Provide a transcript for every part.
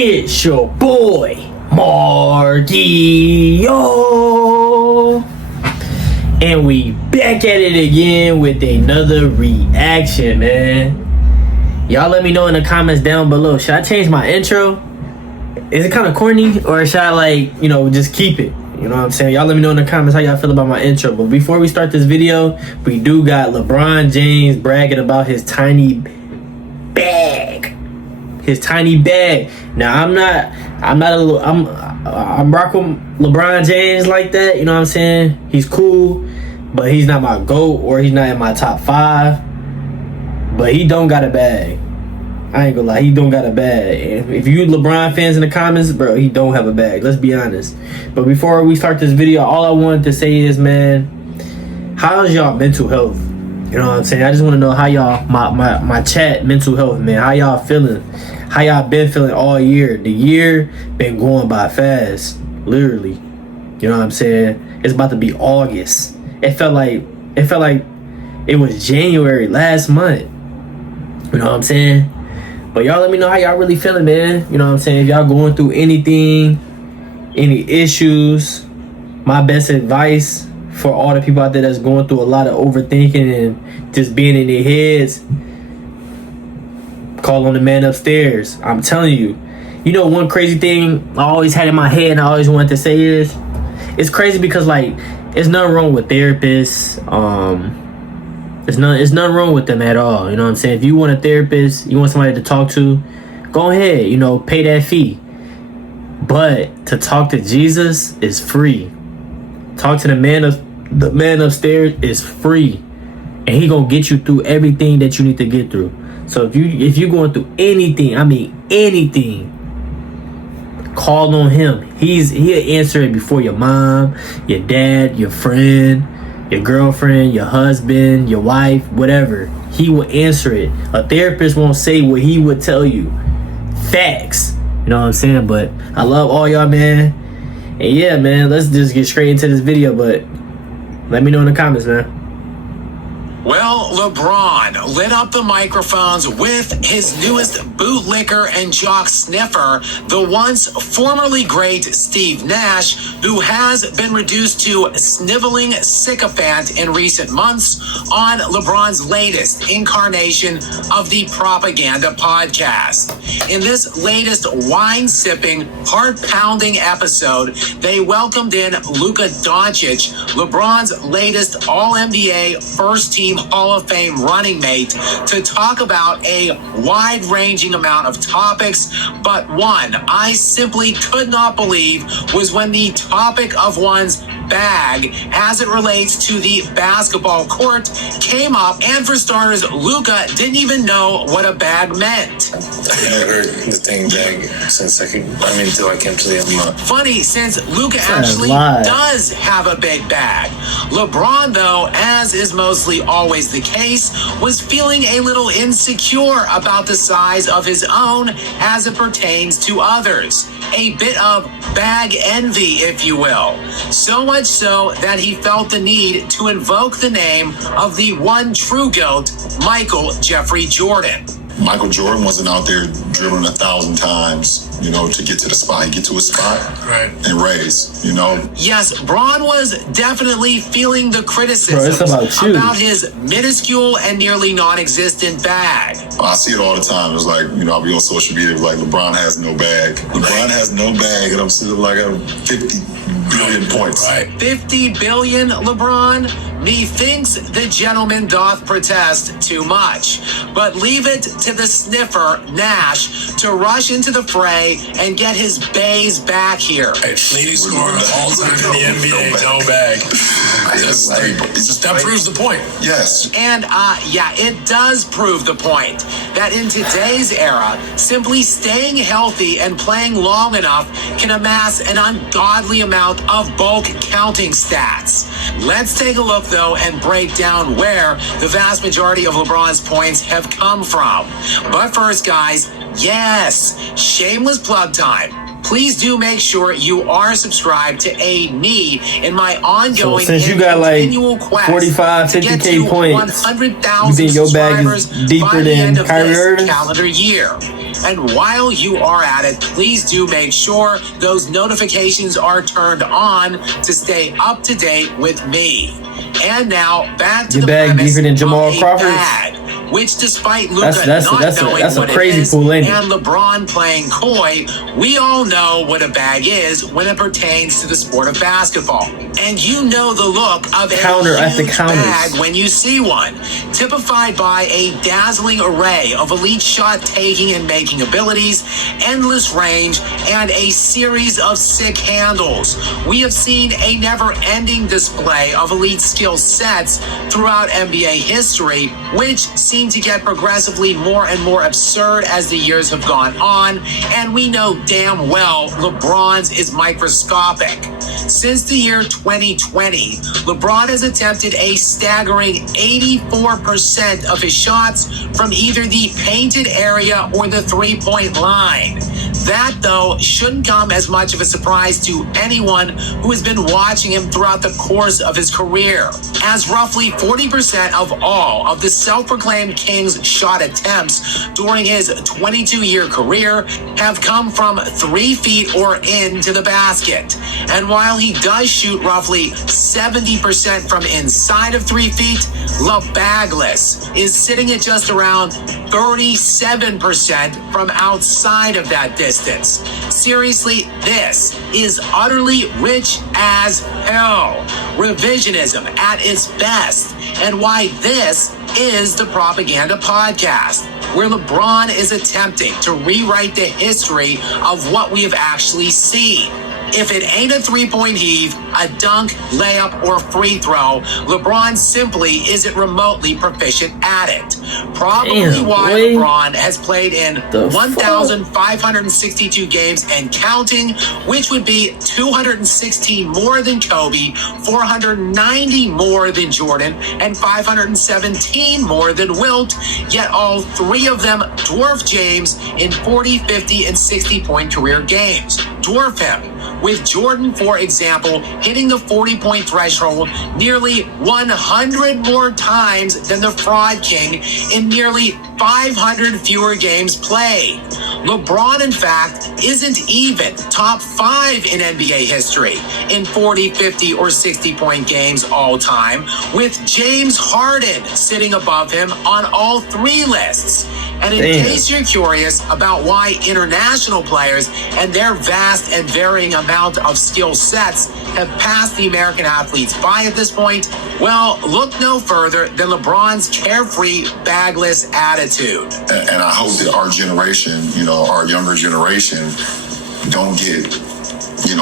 It's your boy, Margio. And we back at it again with another reaction, man. Y'all let me know in the comments down below. Should I change my intro? Is it kind of corny? Or should I just keep it? You know what I'm saying? Y'all let me know in the comments how y'all feel about my intro. But before we start this video, we do got LeBron James bragging about his tiny bag. His tiny bag. Now I'm rocking LeBron James like that. You know what I'm saying? He's cool, but he's not my GOAT or he's not in my top 5. But he don't got a bag. I ain't gonna lie, he don't got a bag. And if you LeBron fans in the comments, bro, he don't have a bag. Let's be honest. But before we start this video, all I wanted to say is, man, how's y'all mental health? You know what I'm saying? I just want to know how y'all, my chat, mental health, man. How y'all feeling? How y'all been feeling all year? The year been going by fast, literally. You know what I'm saying? It's about to be August. It felt like it was January last month. You know what I'm saying? But y'all let me know how y'all really feeling, man. You know what I'm saying? If y'all going through anything, any issues, my best advice for all the people out there that's going through a lot of overthinking and just being in their heads, call on the man upstairs. I'm telling you. You know, one crazy thing I always had in my head and I always wanted to say is, it's crazy because, there's nothing wrong with therapists. There's nothing wrong with them at all. You know what I'm saying? If you want a therapist, you want somebody to talk to, go ahead, pay that fee. But to talk to Jesus is free. Talk to the man upstairs is free. And he gonna get you through everything that you need to get through. So if you're going through anything, I mean anything, call on him. He'll answer it before your mom, your dad, your friend, your girlfriend, your husband, your wife, whatever. He will answer it. A therapist won't say what he would tell you. Facts. You know what I'm saying? But I love all y'all, man. And yeah, man, let's just get straight into this video. But let me know in the comments, man. Well, LeBron lit up the microphones with his newest bootlicker and jock sniffer, the once formerly great Steve Nash, who has been reduced to sniveling sycophant in recent months on LeBron's latest incarnation of the Propaganda podcast. In this latest wine-sipping, heart-pounding episode, they welcomed in Luka Doncic, LeBron's latest All-NBA first-team Hall of Fame running mate, to talk about a wide-ranging amount of topics, but one I simply could not believe was when the topic of one's bag as it relates to the basketball court came up, and for starters, Luka didn't even know what a bag meant. I've never heard the thing bag since until I came to the NBA. Funny, since Luka actually does have a big bag. LeBron, though, as is mostly always the case, was feeling a little insecure about the size of his own as it pertains to others. A bit of bag envy, if you will. So much so that he felt the need to invoke the name of the one true GOAT, Michael Jeffrey Jordan. Michael Jordan wasn't out there dribbling 1,000 times, to get to the spot. He'd get to a spot and raise, Yes, Bron was definitely feeling the criticisms about his minuscule and nearly non-existent bag. I see it all the time. It's like, I'll be on social media, like, LeBron has no bag. LeBron has no bag, and I'm sitting like at 50 billion points. 50 billion, LeBron? Methinks the gentleman doth protest too much. But leave it to the sniffer, Nash, to rush into the fray and get his bays back here. Leading scorer of all time in the NBA, no bag. That proves the point. Yes. And it does prove the point that in today's era, simply staying healthy and playing long enough can amass an ungodly amount of bulk counting stats. Let's take a look, though, and break down where the vast majority of LeBron's points have come from. But first, guys, yes, shameless plug time. please do make sure you are subscribed to aid me in my ongoing So since you got like continual quest 45, to get 50K to points, 100,000 you think your bag is subscribers deeper by the than end of Kyrie this Irving? calendar year. And while you are at it, please do make sure those notifications are turned on to stay up to date with me. And now back to Your the bag premise deeper than Jamal of a Crawford's? bag, which despite Luka That's a knowing crazy what it is pool, ain't it? and LeBron playing coy, we all know what a bag is when it pertains to the sport of basketball. And you know the look of Counter a after huge counters. bag when you see one, typified by a dazzling array of elite shot-taking and making abilities, endless range, and a series of sick handles. We have seen a never-ending display of elite skill sets throughout NBA history, which seem to get progressively more and more absurd as the years have gone on, and we know damn well LeBron's is microscopic. Since the year 2020, LeBron has attempted a staggering 84% of his shots from either the painted area or the three-point line. That, though, shouldn't come as much of a surprise to anyone who has been watching him throughout the course of his career, as roughly 40% of all of the self-proclaimed King's shot attempts during his 22-year career have come from 3 feet or into the basket. And while he does shoot roughly 70% from inside of 3 feet, LeBagless is sitting at just around 37% from outside of that distance. Seriously, this is utterly rich as hell. Revisionism at its best. And why this is the Propaganda Podcast, where LeBron is attempting to rewrite the history of what we have actually seen. If it ain't a three-point heave, a dunk, layup, or free throw, LeBron simply isn't remotely proficient at it. Probably why LeBron has played in 1,562 games and counting, which would be 216 more than Kobe, 490 more than Jordan, and 517 more than Wilt, yet all 3 of them dwarf James in 40, 50, and 60-point career games. Dwarf him. With Jordan, for example, hitting the 40-point threshold nearly 100 more times than the Fraud King in nearly 500 fewer games played. LeBron, in fact, isn't even top 5 in NBA history in 40, 50, or 60-point games all time, with James Harden sitting above him on all 3 lists. And in case you're curious about why international players and their vast and varying amount of skill sets have passed the American athletes by at this point, well, look no further than LeBron's carefree, bagless attitude. And I hope that our generation, our younger generation, don't get,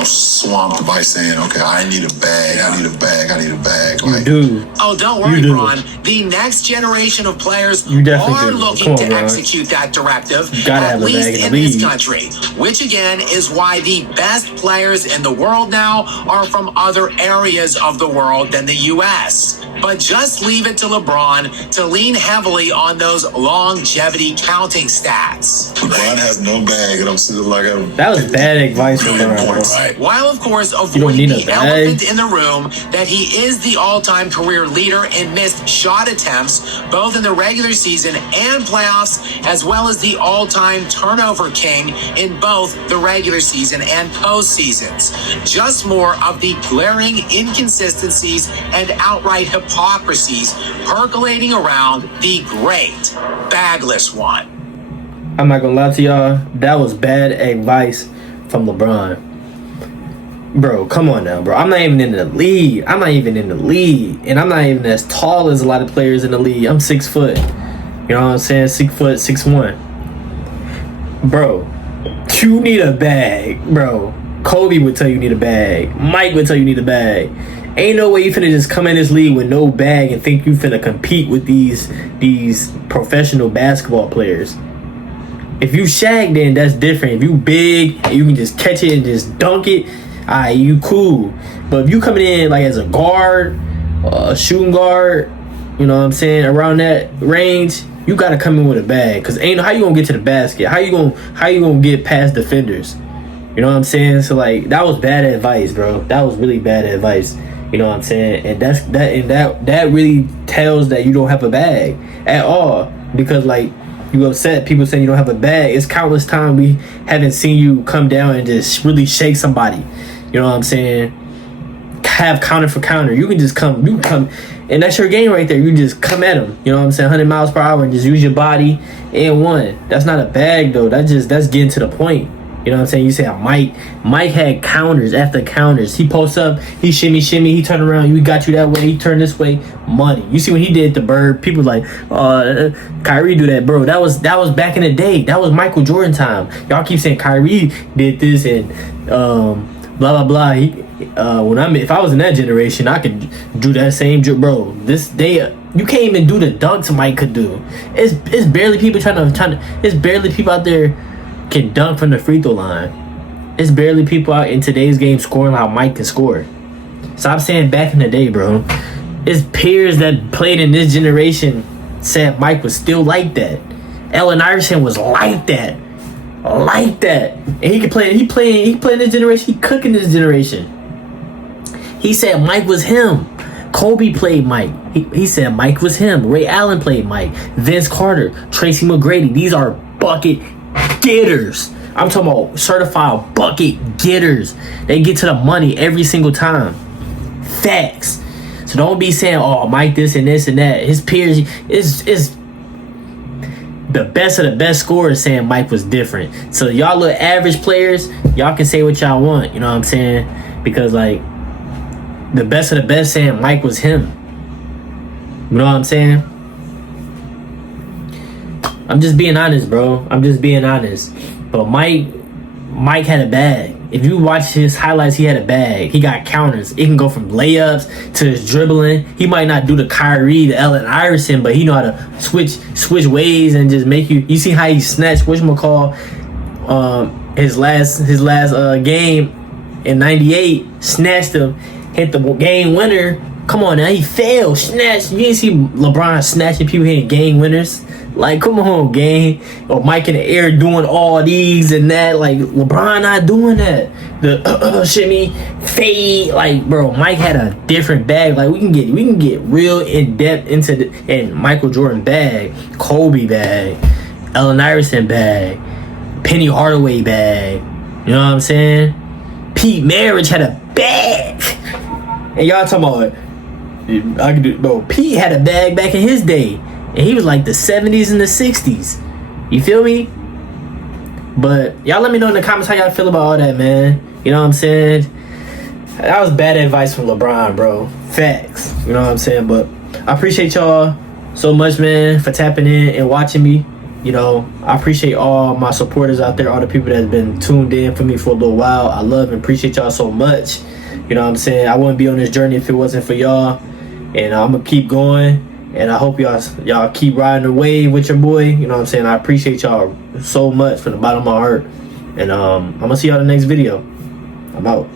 swamped by saying, okay, I need a bag, I need a bag, I need a bag. Like, dude. Oh, don't worry, Ron. The next generation of players are looking to execute that directive, at least in this country, which again is why the best players in the world now are from other areas of the world than the U.S. But just leave it to LeBron to lean heavily on those longevity counting stats. LeBron has no bag, and I'm still like, that was bad advice from LeBron. Right. While, of course, avoiding the elephant in the room that he is the all-time career leader in missed shot attempts, both in the regular season and playoffs, as well as the all-time turnover king in both the regular season and postseasons. Just more of the glaring inconsistencies and outright hypocrisies percolating around the great bagless one. I'm not gonna lie to y'all, that was bad advice from LeBron. Bro, come on now, bro. I'm not even in the league. And I'm not even as tall as a lot of players in the league. I'm 6 foot. You know what I'm saying? 6 foot, 6'1". Bro, you need a bag, bro. Kobe would tell you need a bag. Mike would tell you need a bag. Ain't no way you finna just come in this league with no bag and think you finna compete with these professional basketball players. If you Shaq, then that's different. If you big and you can just catch it and just dunk it, alright, you cool. But if you coming in like as a guard, a shooting guard, you know what I'm saying, around that range, you gotta come in with a bag. Cause ain't how you gonna get to the basket? How you gonna get past defenders? You know what I'm saying? So like that was bad advice, bro. That was really bad advice. You know what I'm saying? And that really tells that you don't have a bag at all. Because like you upset people saying you don't have a bag. It's countless times we haven't seen you come down and just really shake somebody. You know what I'm saying? Have counter for counter. You can come, and that's your game right there. You just come at them. You know what I'm saying? 100 miles per hour and just use your body and one. That's not a bag though. That's getting to the point. You know what I'm saying? You say Mike had counters after counters. He posts up, he shimmy, he turn around, we got you that way, he turned this way, money. You see when he did the bird, people like, Kyrie do that, bro. That was back in the day. That was Michael Jordan time. Y'all keep saying Kyrie did this and blah blah blah. If I was in that generation, I could do that same bro. This day you can't even do the dunks Mike could do. It's barely people it's barely people out there can dunk from the free throw line. It's barely people out in today's game scoring how Mike can score. Stop saying back in the day, bro. It's peers that played in this generation said Mike was still like that. Allen Iverson was like that. And he could play. He played in this generation. He cooking this generation. He said Mike was him. Kobe played Mike. He said Mike was him. Ray Allen played Mike. Vince Carter, Tracy McGrady. These are bucket getters. I'm talking about certified bucket getters. They get to the money every single time. Facts. So don't be saying, oh, Mike this and this and that. His peers is the best of the best scorers saying Mike was different. So y'all little average players, y'all can say what y'all want. You know what I'm saying? Because like the best of the best saying Mike was him. You know what I'm saying? I'm just being honest, bro. I'm just being honest. But Mike had a bag. If you watch his highlights, he had a bag. He got counters. It can go from layups to his dribbling. He might not do the Kyrie, the Allen Iverson, but he know how to switch ways and just make you. You see how he snatched whatchamacall, his last game in '98, snatched him, hit the game winner. Come on now, he failed, snatched. You didn't see LeBron snatching people hitting game winners. Like, come on, gang. Or Mike in the air doing all these and that. Like, LeBron not doing that. The shimmy, fade. Like, bro, Mike had a different bag. Like, we can get real in depth into and Michael Jordan bag, Kobe bag, Allen Iverson bag, Penny Hardaway bag. You know what I'm saying? Pete Marriage had a bag. And y'all talking about, I can do, bro. Pete had a bag back in his day. And he was like the 70s and the 60s. You feel me? But y'all let me know in the comments how y'all feel about all that, man. You know what I'm saying? That was bad advice from LeBron, bro. Facts. You know what I'm saying? But I appreciate y'all so much, man, for tapping in and watching me. You know, I appreciate all my supporters out there, all the people that have been tuned in for me for a little while. I love and appreciate y'all so much. You know what I'm saying? I wouldn't be on this journey if it wasn't for y'all. And I'm going to keep going. And I hope y'all keep riding the wave with your boy. You know what I'm saying? I appreciate y'all so much from the bottom of my heart. And I'm going to see y'all in the next video. I'm out.